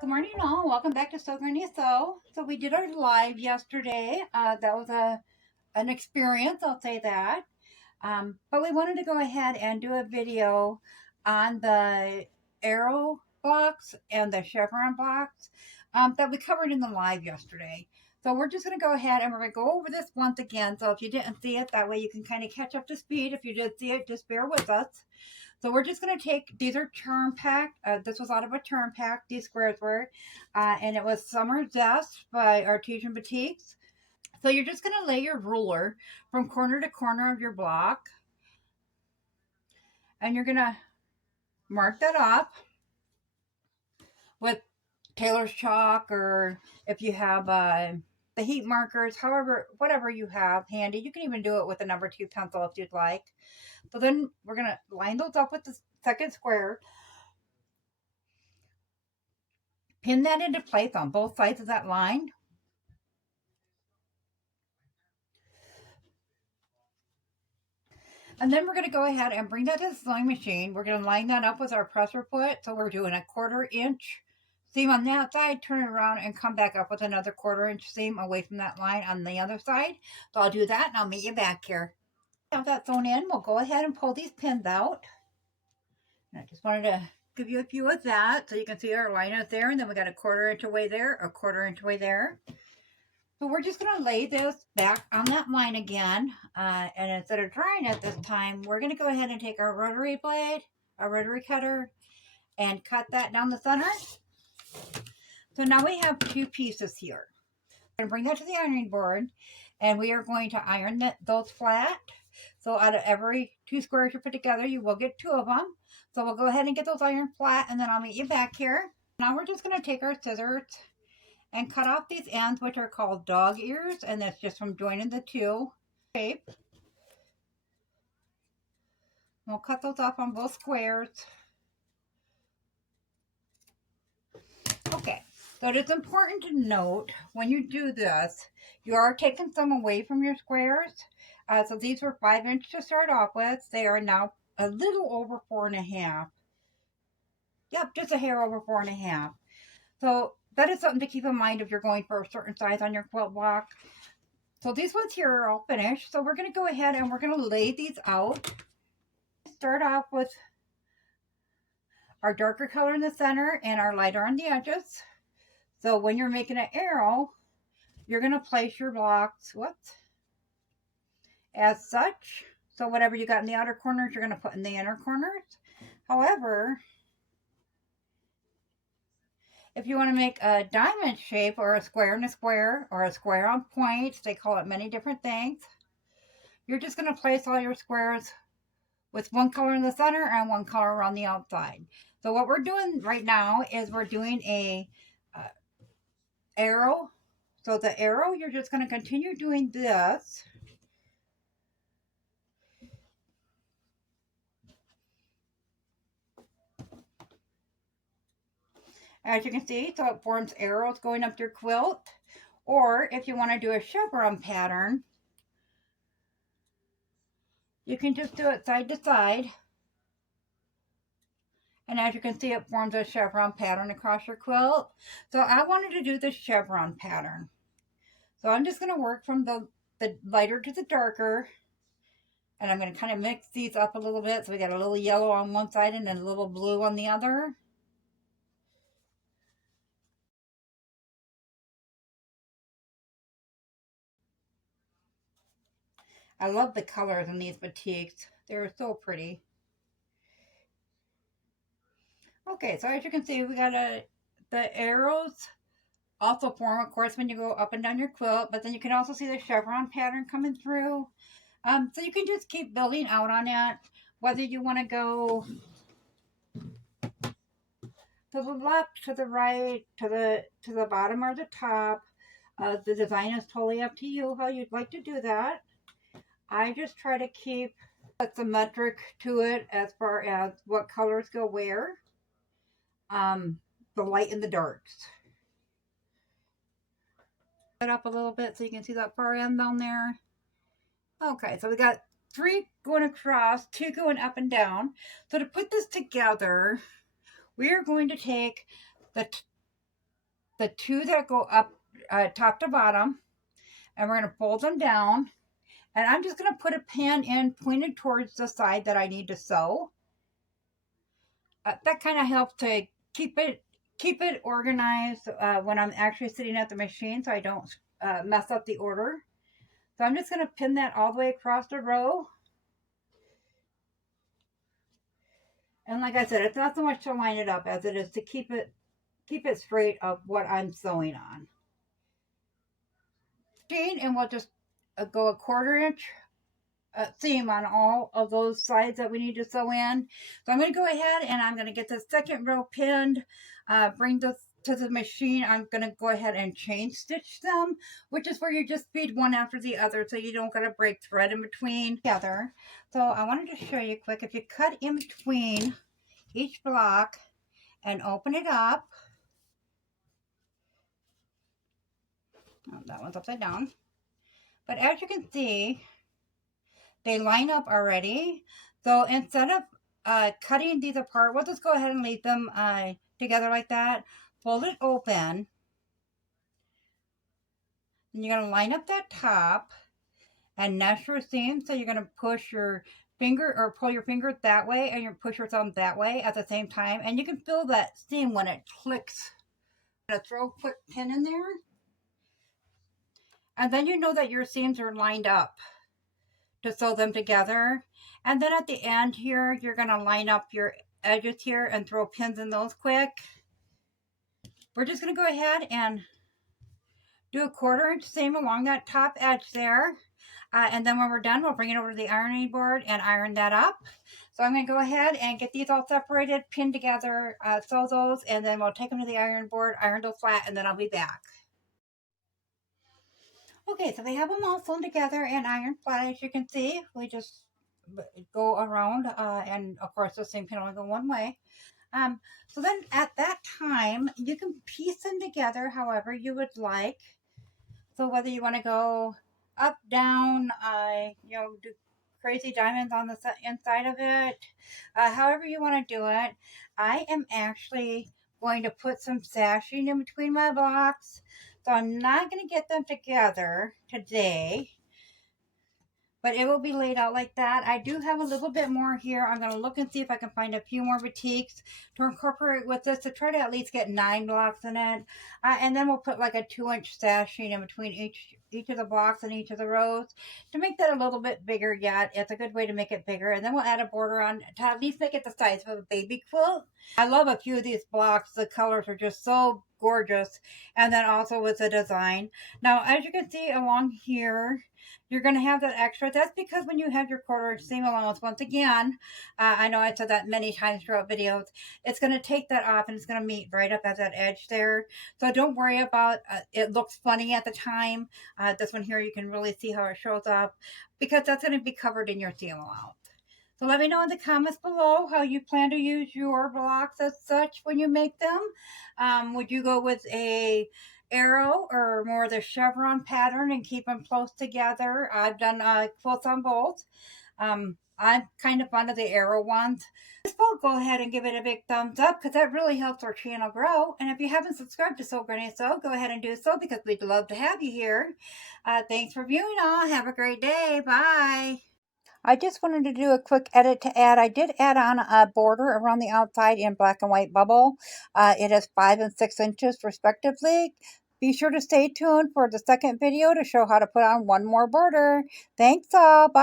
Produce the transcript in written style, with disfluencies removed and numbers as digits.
Good morning, all. Welcome back to So Granny So. So we did our live yesterday. That was an experience, I'll say that. But we wanted to go ahead and do a video on the arrow blocks and the chevron blocks that we covered in the live yesterday. So we're just going to go ahead and we're going to go over this once again. So if you didn't see it, that way you can kind of catch up to speed. If you did see it, just bear with us. So we're just going to take, these are term pack. This was out of a term pack, these squares were. And it was Summer Zest by Artesian Boutiques. So you're just going to lay your ruler from corner to corner of your block. And you're going to mark that up with Taylor's chalk, or if you have the heat markers, however, whatever you have handy. You can even do it with a number 2 pencil if you'd like. So then we're going to line those up with the second square. Pin that into place on both sides of that line. And then we're going to go ahead and bring that to the sewing machine. We're going to line that up with our presser foot. So we're doing a 1/4 inch seam on that side, turn it around and come back up with another 1/4 inch seam away from that line on the other side. So I'll do that and I'll meet you back here. Have that sewn in, we'll go ahead and pull these pins out. And I just wanted to give you a view of that so you can see our line is there, and then we got a 1/4 inch away there, a 1/4 inch away there. So we're just going to lay this back on that line again, and instead of drying it this time, we're going to go ahead and take our rotary blade, our rotary cutter, and cut that down the center. So now we have 2 pieces here. I'm going to bring that to the ironing board, and we are going to iron those flat. So out of every 2 squares you put together, you will get 2 of them. So we'll go ahead and get those ironed flat, and then I'll meet you back here. Now we're just going to take our scissors and cut off these ends, which are called dog ears, and that's just from joining the 2 shape. We'll cut those off on both squares. Okay, so it is important to note when you do this, you are taking some away from your squares. So these were 5 inch to start off with. They are now a little over 4.5. Yep, just a hair over 4.5. So that is something to keep in mind if you're going for a certain size on your quilt block. So these ones here are all finished. So we're going to go ahead and we're going to lay these out. Start off with our darker color in the center and our lighter on the edges. So when you're making an arrow, you're going to place your blocks, as such. So whatever you got in the outer corners, you're going to put in the inner corners. However, if you want to make a diamond shape or a square in a square or a square on points, they call it many different things. You're just going to place all your squares with one color in the center and one color around the outside. So what we're doing right now is we're doing a arrow. So the arrow, you're just going to continue doing this. As you can see, so it forms arrows going up your quilt. Or if you want to do a chevron pattern, you can just do it side to side. And as you can see, it forms a chevron pattern across your quilt. So I wanted to do the chevron pattern. So I'm just going to work from the lighter to the darker. And I'm going to kind of mix these up a little bit. So we got a little yellow on one side and then a little blue on the other. I love the colors in these batiks. They're so pretty. Okay, so as you can see, we got the arrows also form, of course, when you go up and down your quilt, but then you can also see the chevron pattern coming through. So you can just keep building out on it, whether you want to go to the left, to the right, to the bottom or the top. The design is totally up to you how you'd like to do that. I just try to keep symmetric to it as far as what colors go where. The light and the darks. It up a little bit so you can see that far end down there. Okay, so we got 3 going across, 2 going up and down. So to put this together, we are going to take the two that go up top to bottom, and we're going to fold them down. And I'm just going to put a pin in pointed towards the side that I need to sew. That kind of helps to keep it organized when I'm actually sitting at the machine, so I don't mess up the order. So I'm just going to pin that all the way across the row. And like I said, it's not so much to line it up as it is to keep it straight of what I'm sewing on. And we'll just go a 1/4 inch seam on all of those sides that we need to sew in. So I'm going to go ahead and I'm going to get the second row pinned, bring this to the machine. I'm going to go ahead and chain stitch them, which is where you just feed one after the other so you don't got to break thread in between together. So I wanted to show you quick, if you cut in between each block and open it up. Oh, that one's upside down. But as you can see, they line up already. So instead of cutting these apart, we'll just go ahead and leave them together like that. Fold it open. And you're going to line up that top and mesh your seam. So you're going to push your finger or pull your finger that way and you push your thumb that way at the same time. And you can feel that seam when it clicks. I'm going to throw a quick pin in there. And then you know that your seams are lined up to sew them together. And then at the end here, you're going to line up your edges here and throw pins in those quick. We're just going to go ahead and do a 1/4 inch seam along that top edge there. And then when we're done, we'll bring it over to the ironing board and iron that up. So I'm going to go ahead and get these all separated, pinned together, sew those, and then we'll take them to the iron board, iron those flat, and then I'll be back. Okay, so we have them all sewn together and ironed flat, as you can see. We just go around, and of course the seam can only go one way. So then at that time, you can piece them together however you would like. So whether you want to go up, down, do crazy diamonds on the inside of it, however you want to do it. I am actually going to put some sashing in between my blocks. So I'm not going to get them together today, but it will be laid out like that. I do have a little bit more here. I'm going to look and see if I can find a few more boutiques to incorporate with this to try to at least get 9 blocks in it. And then we'll put like a 2-inch sashing in between each of the blocks and each of the rows to make that a little bit bigger yet. It's a good way to make it bigger. And then we'll add a border on to at least make it the size of a baby quilt. I love a few of these blocks. The colors are just so gorgeous. And then also with the design. Now, as you can see along here, you're going to have that extra. That's because when you have your 1/4 inch seam allowance, once again, I know I said that many times throughout videos, it's going to take that off and it's going to meet right up at that edge there. So don't worry about it looks funny at the time. This one here, you can really see how it shows up because that's going to be covered in your seam allowance. So let me know in the comments below how you plan to use your blocks as such when you make them. Would you go with a arrow or more the chevron pattern and keep them close together? I've done quilts on both. I'm kind of fond of the arrow ones. This will go ahead and give it a big thumbs up because that really helps our channel grow. And if you haven't subscribed to Sew Granny Sew, go ahead and do so because we'd love to have you here. Thanks for viewing all. Have a great day. Bye. I just wanted to do a quick edit to add. I did add on a border around the outside in black and white bubble. It is 5 and 6 inches respectively. Be sure to stay tuned for the second video to show how to put on one more border. Thanks all. Bye.